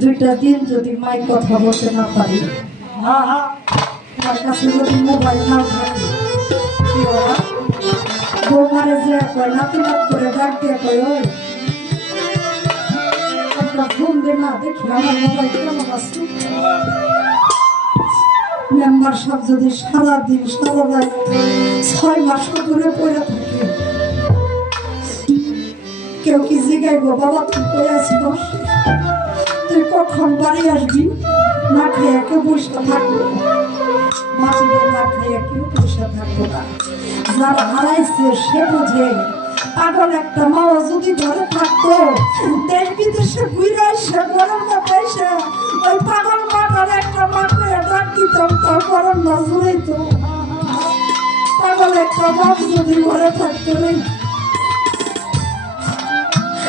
দুইটা দিন যদি মাই কথা বলতে না পারি। কাছে যদি মোবাইল না থাকে বৌমারে যে কয়, নাতি নাত করে ডাক দিয়ে কয়, ওই সব যদি সারাদিন সারা ছয় মাস ধরে পড়ে থাকে কেউ কি জিগাইব বাবা? তুই কই আসবস তুই কখন বাড়ি আসবি? না খাইয়া কেউ বসে থাকব মাটিতে না খাইয়া কেউ বসে থাকব না। হারাইছে সে বুঝে। পাগল একটা মাও যদি ঘরে থাকতো, দেশ বিদেশে ঘুরে আসে গরম না পয়সা, ওই পাগল মাটার একটা মাকে ডাক দিতাম তার গরম না। জুড়াইতো পাগল একটা বাপ যদি ঘরে থাকতো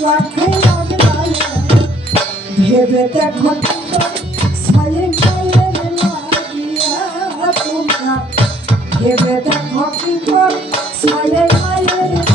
রাখে ভেবে দেখো ভেবে দেখো কি কর সায়ে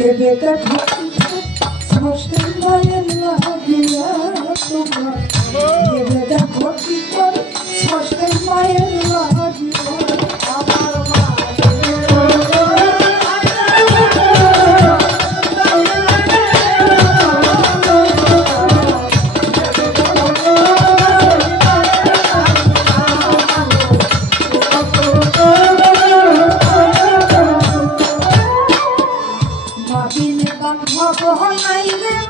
ভেবে দেখো শ্বশুরায়ের লাগিয়া তোমার। ভেবে দেখো কি করে শ্বশুর মায়ের লাগা ভাবিলে গন্ধ বহনাইলে